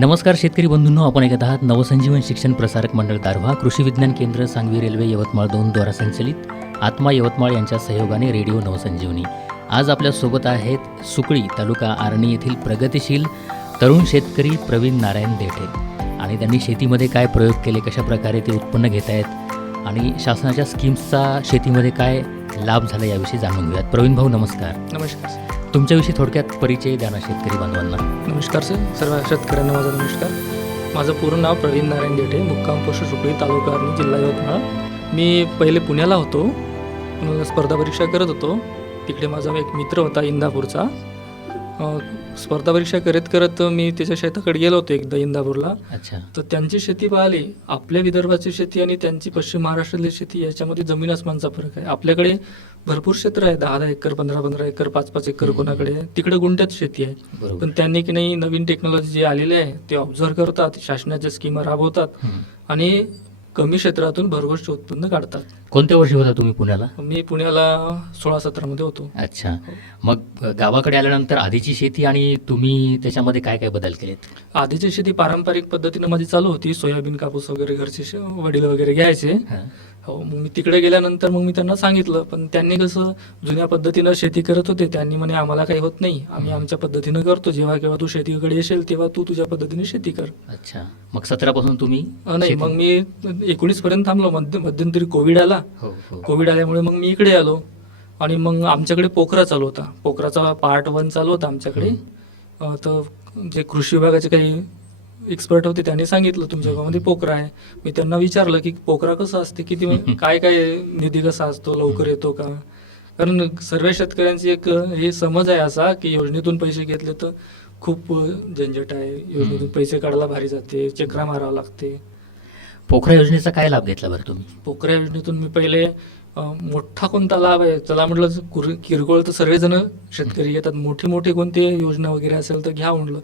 नमस्कार शेतकरी बंधूंनो आपण ऐकत आहात नवसंजीवन शिक्षण प्रसारक मंडळ दारव्हा कृषी विज्ञान केंद्र सांगवी रेल्वे यवतमाळ दोन द्वारा संचलित आत्मा यवतमाळ यांच्या सहयोगाने रेडिओ नवसंजीवनी. आज आपल्यासोबत आहेत सुकळी तालुका आर्णी येथील प्रगतिशील तरुण शेतकरी प्रवीण नारायण देठे. आणि त्यांनी शेतीमध्ये काय प्रयोग केले कशा प्रकारे ते उत्पन्न घेत आहेत आणि शासनाच्या स्कीम्सचा शेतीमध्ये काय लाभ झाला याविषयी जाणून घेऊयात. प्रवीण भाऊ नमस्कार. नमस्कार तुमच्याविषयी थोडक्यात परिचय द्या ना शेतकरी बांधवांना. नमस्कार सर. सर्व शेतकऱ्यांना माझा नमस्कार. माझं पूर्ण नाव प्रवीण नारायण देठे मुक्काम पोस्ट सुकळी तालुका आणि जिल्हा यवतमाळ. मी पहिले पुण्याला होतो. स्पर्धा परीक्षा करत होतो. तिकडे माझा एक मित्र होता इंदापूरचा. स्पर्धा परीक्षा करत करत मी त्याच्या शेताकडे गेलो होतो एकदा इंदापूरला. अच्छा. तर त्यांची शेती पाहिली. आपल्या विदर्भाची शेती आणि त्यांची पश्चिम महाराष्ट्रातली शेती याच्यामध्ये जमीन आसमानचा फरक आहे. आपल्याकडे भरपूर क्षेत्र आहे दहा दहा एकर पंधरा पंधरा एकर पाच पाच एकर कोणाकडे आहे. तिकडे गुंठ्यात शेती आहे. पण त्यांनी की नाही नवीन टेक्नॉलॉजी जे आलेले आहे ते ऑब्झर्व करतात. शासनाच्या स्कीमा राबवतात. आणि कमी क्षेत्रातून भरघोष उत्पन्न काढतात. कोणत्या वर्षी होता तुम्ही पुण्याला? मी पुण्याला सोळा सतरामध्ये होतो. अच्छा. मग गावाकडे आल्यानंतर आधीची शेती आणि तुम्ही त्याच्यामध्ये काय काय बदल केलेत? आधीची शेती पारंपरिक पद्धतीनं माझी चालू होती. सोयाबीन कापूस वगैरे घरचे वडील वगैरे घ्यायचे. हं. मग मी तिकडे गेल्यानंतर मग मी त्यांना सांगितलं पण त्यांनी कसं जुन्या पद्धतीनं शेती करत होते त्यांनी म्हणे आम्हाला काही होत नाही आम्ही आमच्या पद्धतीनं करतो जेव्हा केव्हा तू शेतीकडे येशील तेव्हा तू तुझ्या पद्धतीने शेती कर. अच्छा. मग सतरापासून तुम्ही अ, नाही शेती- मग मी एकोणीस पर्यंत थांबलो मध्य मध्यंतरी कोविड आला. हो हो. कोविड आल्यामुळे मग मी इकडे आलो आणि मग आमच्याकडे पोखरा चालू होता. पोखराचा पार्ट वन चालू होता आमच्याकडे. अ, तर जे कृषी विभागाचे काही एक्सपर्ट होते त्यांनी सांगितलं तुमच्या गावामध्ये पोखरा आहे. मी त्यांना विचारलं की पोखरा कसं असते? किती काय काय निधी कसा असतो? लवकर येतो का? कारण सर्व शेतकऱ्यांची एक हे समज आहे असा की योजनेतून पैसे घेतले तर खूप झंझट आहे. योजनेतून पैसे काढायला भारी जाते चक्रा मारावं लागते. पोखरा योजनेचा काय लाभ घेतला बरं तुम्ही? पोखरा योजनेतून मी पहिले मोठा कोणता लाभ आहे? चला म्हटलं कुर- किरकोळ तर सर्वजण शेतकरी घेतात मोठी मोठी कोणती योजना वगैरे असेल तर घ्या म्हटलं.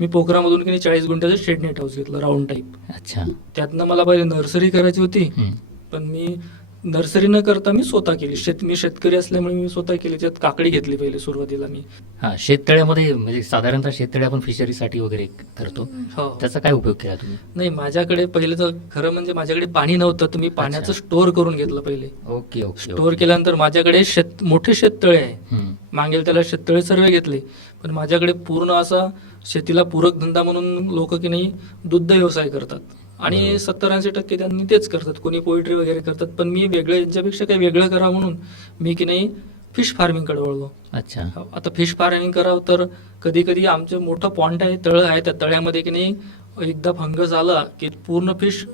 मी पोखरामधून की चाळीस गुंठ्याचं शेड नेट हाऊस घेतलं राऊंड टाईप अच्छा. त्यातनं मला पहिले नर्सरी करायची होती. पण मी नर्सरी न करता मी स्वतः केली. शेत मी शेतकरी असल्यामुळे मी स्वतः केली. त्यात काकडी घेतली पहिले सुरुवातीला मी. हा शेततळ्यामध्ये म्हणजे साधारणतः शेततळे आपण फिशरीसाठी वगैरे करतो हो. त्याचा काय उपयोग केला तुम्ही? नाही माझ्याकडे पहिले तर खरं म्हणजे माझ्याकडे पाणी नव्हतं तर मी पाण्याचं स्टोअर करून घेतलं पहिले. ओके ओके स्टोअर केल्यानंतर माझ्याकडे शेत मोठे शेततळे आहे. मागेल त्याला शेततळे सर्व घेतले. पण माझ्याकडे पूर्ण असा शेतीला पूरक धंदा म्हणून लोक की नाही दुग्ध व्यवसाय करतात. आणि सत्तर ऐंशी टक्के त्यांनी तेच करतात. कोणी पोएट्री वगैरे करतात पण मी वेगळं यांच्यापेक्षा काही वेगळं करावं म्हणून मी की नाही फिश फार्मिंगकडे वळलो. अच्छा. आता फिश फार्मिंग करावं तर कधी कधी आमचं मोठं पॉइंट आहे तळं आहे त्या तळ्यामध्ये की नाही एकदा फंगस आला की पूर्ण फिश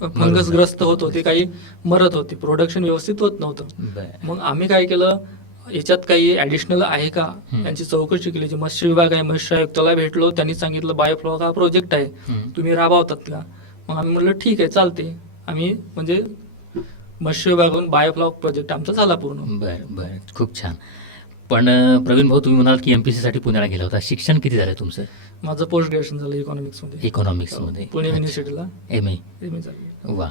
फंगसग्रस्त होत होते काही मरत होती. प्रोडक्शन व्यवस्थित होत नव्हतं. मग आम्ही काय केलं याच्यात काही ऍडिशनल आहे का? हम्म. यांची चौकशी केली. जे मत्स्य विभाग आहे मत्स्य आयुक्ताला भेटलो त्यांनी सांगितलं बायोफ्लॉक हा प्रोजेक्ट आहे. तुम्ही राबवतात का? मग आम्ही म्हटलं ठीक आहे चालते आम्ही म्हणजे मत्स्य विभागातून बायोफ्लॉक प्रोजेक्ट आमचा झाला पूर्ण. बरं बरं. खूप छान. पण प्रवीण भाऊ तुम्ही म्हणाल की एमपीसी साठी पुण्याला गेला होता. शिक्षण किती झालं तुमचं? माझं पोस्ट ग्रॅज्युएशन झालं इकॉनॉमिक्समध्ये. इकॉनॉमिक्समध्ये. पुणे युनिव्हर्सिटीला एम ए एम ए झाली. वा.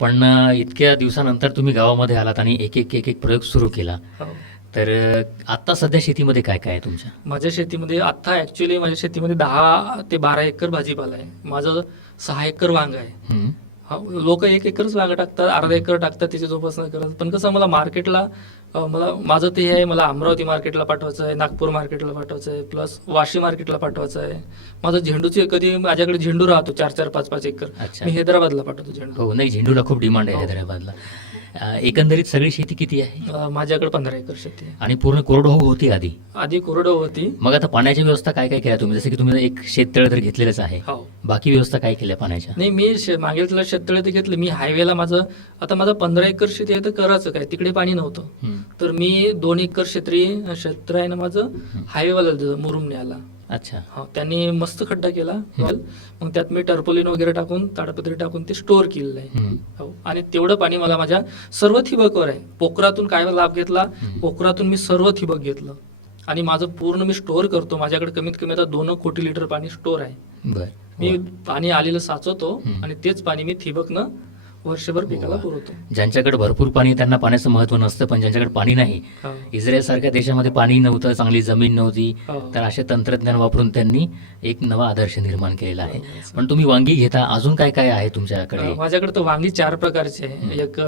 पण इतक्या दिवसानंतर तुम्ही गावामध्ये आलात आणि एक एक एक एक प्रयोग सुरू केला. हो. तर आता सध्या शेतीमध्ये काय काय आहे तुमच्या? माझ्या शेतीमध्ये आता ऍक्च्युली माझ्या शेतीमध्ये दहा ते बारा एकर भाजीपाला आहे. माझं सहा एकर वांग आहे. लोक एक एकरच वांग टाकतात अर्धा एकर टाकतात त्याची जोपासना करतात. पण कसं मला मार्केटला मला माझं ते हे आहे मला अमरावती मार्केटला पाठवायचं आहे नागपूर मार्केटला पाठवायचं आहे प्लस वाशी मार्केटला पाठवायचं आहे. माझं झेंडूचे कधी माझ्याकडे झेंडू राहतो चार चार पाच पाच एकर. मी हैदराबादला पाठवतो झेंडू. हो नाही झेंडूला खूप डिमांड आहे हो. हैदराबादला. एकंदरीत सगळी शेती किती आहे? अं, माझ्याकडे पंधरा एकर शेती आहे. आणि पूर्ण कोरडवाहू होती आधी? आधी कोरडो होती. मग आता पाण्याची व्यवस्था काय काय केल्या तुम्ही? जसं की तुम्ही एक शेततळ तर घेतलेलंच आहे. हो. बाकी व्यवस्था काय केल्या पाण्याच्या? नाही मी शे- मागील शेततळे ते घेतले. मी हायवेला माझं आता माझं पंधरा एकर शेती आहे तर करायचं काय? तिकडे पाणी नव्हतं. तर मी दोन एकर क्षेत्री क्षेत्र आहे ना माझं हायवेवाला दिलं मुरुमने आला अच्छा. हा त्यांनी मस्त खड्डा केला. मग त्यात मी टर्पोलिन वगैरे टाकून ताडपत्री टाकून ते स्टोअर केलेलं आहे. हं. आणि तेवढं पाणी मला माझ्या सर्व थिबकवर आहे. पोखरातून काय लाभ घेतला? पोखरातून मी सर्व थिबक घेतलं. आणि माझं पूर्ण मी स्टोअर करतो. माझ्याकडे कमीत कमी आता दोन कोटी लिटर पाणी स्टोअर आहे. मी पाणी आलेलं साचवतो. आणि तेच पाणी मी थिबकनं वर्षभर पिकाला. पुरवतो. ज्यांच्याकडे भरपूर पाणी त्यांना पाण्याचं महत्त्व नसतं पण ज्यांच्याकडे पाणी नाही. इस्रायल सारख्या देशामध्ये पाणी नव्हतं चांगली जमीन नव्हती. तर असे तंत्रज्ञान वापरून त्यांनी एक नवा आदर्श निर्माण केलेला आहे. पण तुम्ही वांगी घेता अजून काय काय आहे तुमच्याकडे? माझ्याकडे तर वांगी चार प्रकारचे आहे. एक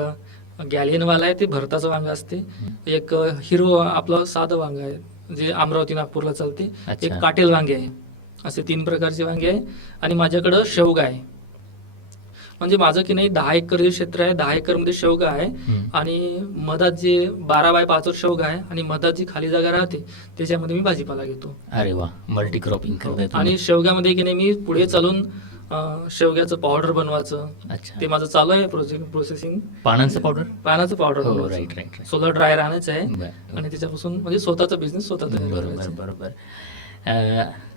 गॅलियन वाला आहे ते भरताचं वांग असते. एक हिरो आपलं साधं वांग आहे जे अमरावती नागपूरला चालते. एक काटेल वांगे आहे. असे तीन प्रकारचे वांगे आहे. आणि माझ्याकडं शेवगा आहे. म्हणजे माझं की नाही दहा एकर जे क्षेत्र आहे दहा एकरमध्ये शेवगा आहे. आणि मधात जे बारा बाय पाच शेवगा आहे आणि मधात जी खाली जागा राहते त्याच्यामध्ये मी भाजीपाला घेतो अरे वा मल्टी क्रॉपिंग. आणि शेवग्यामध्ये की नाही मी पुढे चालून शेवग्याचं पावडर बनवायचं ते माझं चालू आहे प्रोसेसिंग पानांचं पावडर पानाचं powder. Right right solar dryer आणायचं आहे. आणि त्याच्यापासून म्हणजे स्वतःचा बिझनेस स्वतः तयार बरोबर. बरोबर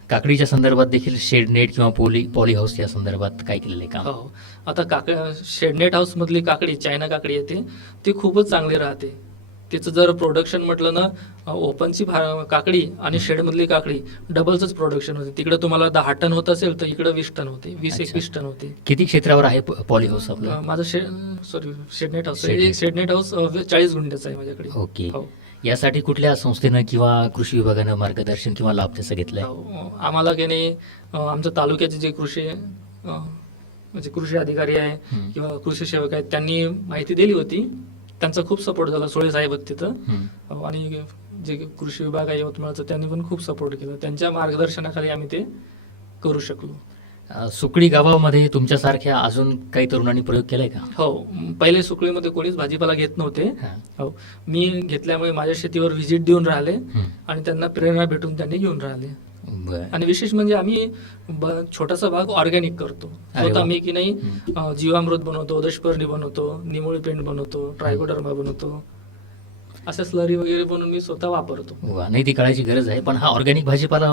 काकडीच्या संदर्भात देखील शेड नेट किंवा पोली पॉली हाऊस या संदर्भात काय केलेलं आहे काम हो. आता काकड शेडनेट हाऊस मधली काकडी चायना काकडी येते ती खूपच चांगली राहते. तिचं जर प्रोडक्शन म्हटलं ना ओपनची भा- काकडी आणि शेडमधली काकडी डबलच प्रोडक्शन होते. तिकडे तुम्हाला दहा टन होत असेल तर इकडे वीस टन होते. वीस. एकवीस टन होते. किती क्षेत्रावर आहे पॉली हाऊस आपलं? माझं shade sorry shade net house shade net. House चाळीस गुंठ्याचं आहे माझ्याकडे. ओके. हो. यासाठी कुठल्या संस्थेनं किंवा कृषी विभागानं मार्गदर्शन किंवा लाभ त्याचा घेतलाय? हो, आम्हाला काही नाही आमच्या तालुक्याचे जे कृषी म्हणजे कृषी अधिकारी आहे. किंवा कृषी सेवक आहेत त्यांनी माहिती दिली होती. त्यांचा खूप सपोर्ट झाला सोळे साहेब तिथं. आणि जे कृषी विभाग आहे यवतमाळचं त्यांनी पण खूप सपोर्ट केला. त्यांच्या मार्गदर्शनाखाली आम्ही ते करू शकलो. सुकळी गावामध्ये तुमच्यासारख्या अजून काही तरुणांनी प्रयोग केलाय का? हो. पहिले सुकळीमध्ये कोणीच भाजीपाला घेत नव्हते. हा. मी घेतल्यामुळे माझ्या शेतीवर व्हिजिट देऊन राहिले. आणि त्यांना प्रेरणा भेटून त्यांनी घेऊन राहिले. आणि विशेष म्हणजे आम्ही छोटासा भाग ऑर्गॅनिक करतो. मी की नाही जीवामृत बनवतो दशपर्णी बनवतो निमोळी पेंट बनवतो ट्रायकोडर्मा बनवतो. अशा स्लरी वगैरे बनवून मी स्वतः वापरतो. नाही ती कळायची गरज आहे पण हा ऑर्गॅनिक भाजीपाला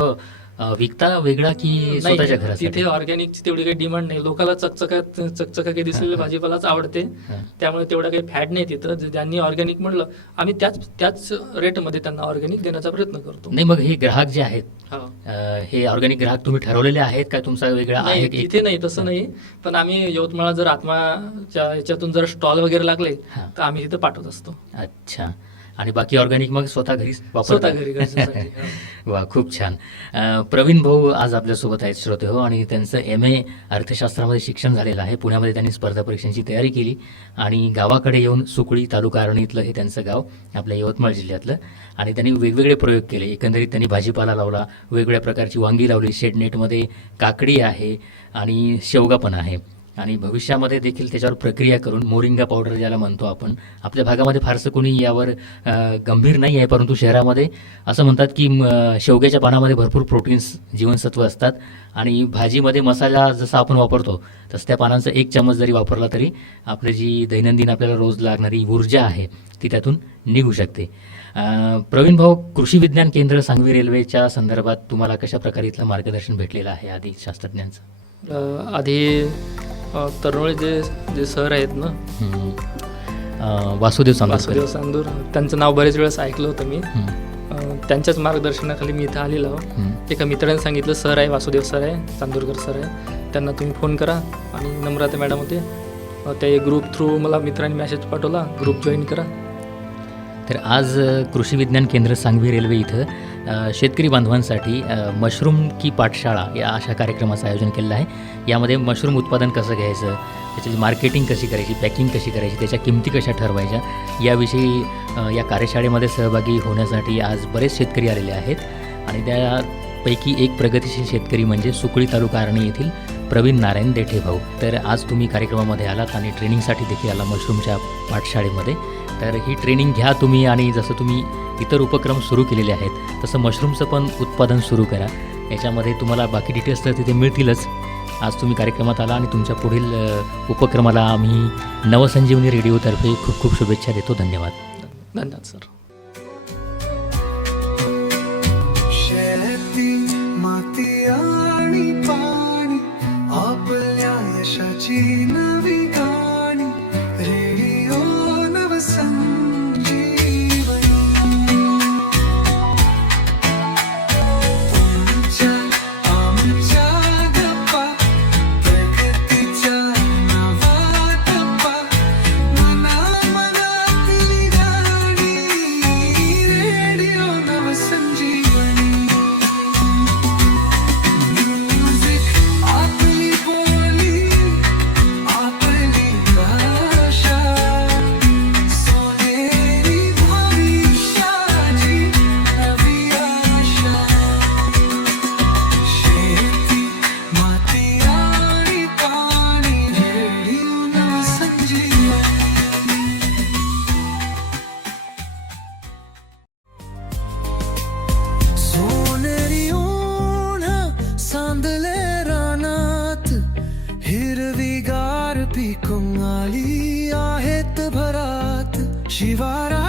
विकता वेगळा की स्वतःच्या घरासाठी? तिथे ऑर्गॅनिकची तेवढी काही डिमांड नाही. लोकांना चकचकात चकचका काही दिसलेल्या भाजीपालाच आवडते. त्यामुळे तेवढा काही फॅड नाही तिथं. ज्यांनी ऑर्गॅनिक म्हटलं आम्ही त्याच त्याच रेटमध्ये त्यांना ऑर्गॅनिक देण्याचा प्रयत्न करतो. नाही मग हे ग्राहक जे आहेत हो. ऑर्गॅनिक ग्राहक तुम्ही ठरवलेले आहेत का? तुमचा वेगळा आहे तिथे नाही तसं नाही. पण आम्ही यवतमाळला जर आत्माच्या याच्यातून जर स्टॉल वगैरे लागले. तर आम्ही तिथं पाठवत असतो. अच्छा. आणि बाकी ऑर्गॅनिक मग स्वतः घरी? स्वतः घरी वा खूप छान. प्रवीण भाऊ आज आपल्यासोबत आहेत श्रोते हो आणि त्यांचं एम ए अर्थशास्त्रामध्ये शिक्षण झालेलं आहे. पुण्यामध्ये त्यांनी स्पर्धा परीक्षांची तयारी केली आणि गावाकडे येऊन सुकळी तालुका अरणीतलं इथलं हे त्यांचं गाव आपल्या यवतमाळ जिल्ह्यातलं आणि त्यांनी वेगवेगळे प्रयोग केले. एकंदरीत त्यांनी भाजीपाला लावला वेगवेगळ्या प्रकारची वांगी लावली शेडनेटमध्ये काकडी आहे आणि शेवगा पण आहे. आणि भविष्यामध्ये देखील त्याच्यावर प्रक्रिया करून मोरिंगा पावडर ज्याला म्हणतो आपण आपल्या भागामध्ये फारसं कोणी यावर गंभीर नाही आहे परंतु शहरामध्ये असं म्हणतात की शेवग्याच्या पानामध्ये भरपूर प्रोटीन्स जीवनसत्व असतात आणि भाजीमध्ये मसाला जसा आपण वापरतो तसं त्या पानांचा एक चमच जरी वापरला तरी आपली जी दैनंदिन आपल्याला रोज लागणारी ऊर्जा आहे ती त्यातून निघू शकते. प्रवीण भाऊ कृषी विज्ञान केंद्र सांगवी रेल्वेच्या संदर्भात तुम्हाला कशा प्रकारे इथलं मार्गदर्शन भेटलेलं आहे आधी शास्त्रज्ञांचं? आधी अं, तरुणळे जे जे सर आहेत ना. अ, वासुदेव चांदोरकर वासुदेव चांदूर त्यांचं नाव बरेच वेळेस ऐकलं होतं मी. अं, त्यांच्याच मार्गदर्शनाखाली मी इथं आलेलो. आहो. एका मित्राने सांगितलं सर आहे वासुदेव सर आहे चांदूरकर सर आहे. त्यांना तुम्ही फोन करा आणि नम्रता मॅडम होते. अं, त्या ग्रुप थ्रू मला मित्रांनी मेसेज पाठवला. ग्रुप जॉईन करा. तर आज अ, कृषी विज्ञान केंद्र सांगवी रेल्वे इथं शेतकरी बांधवांसाठी मशरूम की पाठशाळा या अशा कार्यक्रमाचं आयोजन केलेलं आहे. यामध्ये मशरूम उत्पादन कसं घ्यायचं त्याची मार्केटिंग कशी करायची पॅकिंग कशी करायची त्याच्या किमती कशा ठरवायच्या याविषयी या कार्यशाळेमध्ये सहभागी होण्यासाठी आज बरेच शेतकरी आलेले आहेत. आणि त्यापैकी एक प्रगतिशील शेतकरी म्हणजे सुकळी तालुका आर्णी येथील प्रवीण नारायण देठे भाऊ. तर आज तुम्ही कार्यक्रमामध्ये आलात आणि ट्रेनिंगसाठी देखील आला मशरूमच्या पाठशाळेमध्ये. तर ही ट्रेनिंग घ्या तुम्ही आणि जसं तुम्ही इतर उपक्रम सुरू केलेले आहेत. तसं मशरूमचं पण उत्पादन सुरू करा. याच्यामध्ये तुम्हाला बाकी डिटेल्स तर तिथे मिळतीलच. आज तुम्ही कार्यक्रमात आला आणि तुमच्या पुढील उपक्रमाला आम्ही नवसंजीवनी रेडिओतर्फे खूप खूप शुभेच्छा देतो. धन्यवाद. धन्यवाद सर. Shivara